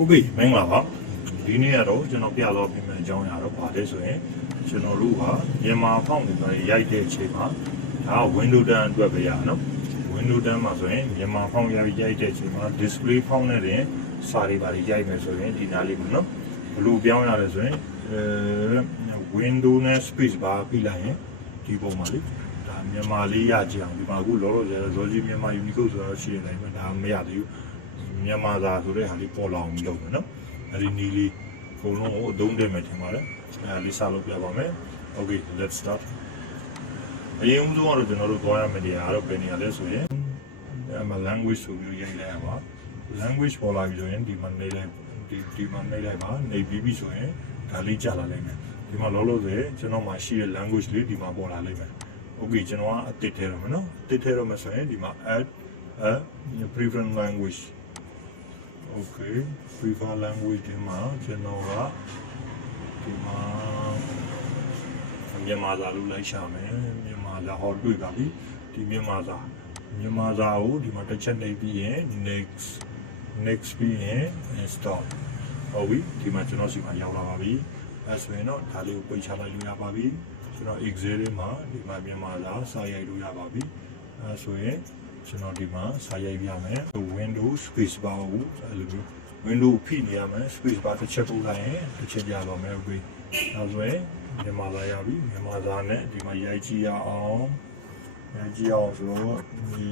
Okay မင်္ဂလာပါဒီနေ့ကတော့ကျွန်တော်ပြတော့ပြင်မယ်အကြောင်းအရာတော့ဗာလဲဆိုရင်ကျွန်တော်တို့ကမြန်မာဖောင်းတွေရိုက်တဲ့အချိန်မှာဒါ window တန်းအတွက်ပဲရနော် window တန်းမှာဆိုရင်မြန်မာဖောင်းရိုက်တဲ့အချိန်မှာ display ဖောင်းနဲ့တင်စာတွေပါရိုက်မယ်ဆိုရင်ဒီနားလေးမှာနော်ဘလို့ပြောင်းရလဲဆိုရင်window နဲ့ space bar ပြီးလိုက်ရင်ဒီပုံမှာလေဒါမြန်မာလေးရကြအောင်ဒီမှာအခုလောလောဆယ်ဇော်ကြီးမြန်မာ Unicode ဆိုတော့ရှိနေတယ်ဒါမရသေးဘူးမြန်မာစာဆိုတဲ့ဟာလေးပေါ်လာအောင်လုပ်မယ်နော်အဲဒီနီးလေးအကုန်လုံးကိုအသုံးတက်မယ်ထင်ပါတယ်အဲဒီစလုပ်ပြပါမယ် Okay let's start အရင်ဦးဆုံးကတော့ကျွန်တော်တို့သွားရမယ့်နေရာကတော့ဘယ်နေရာလဲဆိုရင်language ဆိုပြီးရိုက်လိုက်ရပါ language ပေါ်လာပြီဆိုရင်ဒီမှာနေလိုက်ဒီမှာနေလိုက်ပါနေပြီးဆိုရင်ဒါလေးကြာလာလိမ့်မယ်ဒီမှာလောလောဆယ်ကျွန်တော်မှရှိတဲ့ language လေးဒီမှာပေါ်လာလိမ့်မယ် Okay ကျွန်တော်ကအတစ်ထဲတော့မယ်နော်အတစ်ထဲတော့မယ်ဆိုရင်ဒီမှာ add a preferred language Okay preferred language ဒီမှာကျွန်တော်ကဒီမှာမြန်မာစာလို့လိုက်ရှာမယ်မြန်မာစာဟောတွေ့ပါပြီဒီမြန်မာစာကိုဒီမှာတစ်ချက်နှိပ်ပြီးရင် next ပြီးရင် install ဟုတ်ပြီဒီမှာကျွန်တော်စီမှာရောက်လာပါပြီအဲဆိုရင်တော့ဒါလေးကိုပိတ်ချလိုက်လို့ရပါပြီကျွန်တော် Excel လေးမှာဒီမှာမြန်မာစာစာရိုက်လို့ရပါပြီအဲဆိုရင်ကျွန်တော်ဒီမှာစာရိုက်ပြမယ် Windows space bar ကိုအဲ့လိုမျိုး Windows ဖိနေရမယ် space bar တစ်ချက်ပို့လိုက်ရင်တစ်ချက်ပြတော့မယ် Okay အဲဆိုရင်မြန်မာစာရပြီမြန်မာစာနဲ့ဒီမှာရိုက်ကြည့်ရအောင်ဆိုတော့ဒီ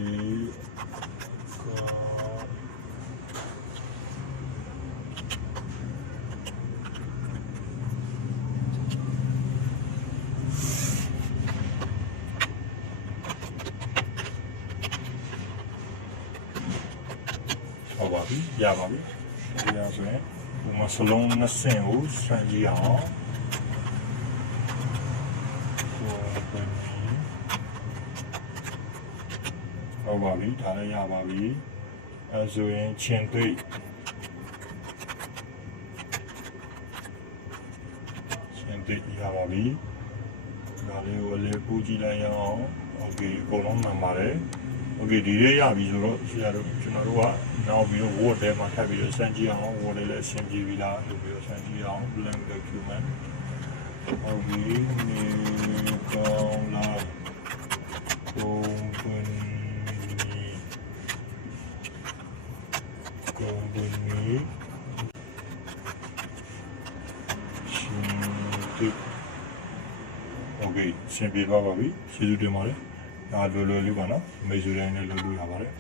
ဟုတ်ပါပြီရပါပြီဒီရဆိုရင်ဒီမှာစလုံးနဲ့ဆင်ကိုစမ်းကြည့်အောင်ဟုတ်ပါပြီဒါလည်းရပါပြီအဲဆိုရင်ချင်းသိရပါပြီဒါလေးကိုလည်းပူကြည့်လိုက်ရအောင်โอเคအကုန်လုံးမှန်ပါတယ်โอเคဒီလေးရပြီဆိုတော့ဆရာတို့ကျွန်တော်တို့ကနောက်ပြီးတော့ Word ထဲမှာထပ်ပြီးတော့စမ်းကြည့်အောင် Word လေးလည်းအဆင်ပြေပြီလားလို့ပြီးတော့စမ်းကြည့်အောင် blank document ဟုတ်ပြီနေကောင်းလားcompany Okay ရှင်းပြပါပြီကျေးဇူးတင်ပါတယ်ဒါလွယ်လွယ်လေးပါနော်မေဂျူတိုင်းနဲ့လုပ်လို့ရပါတယ်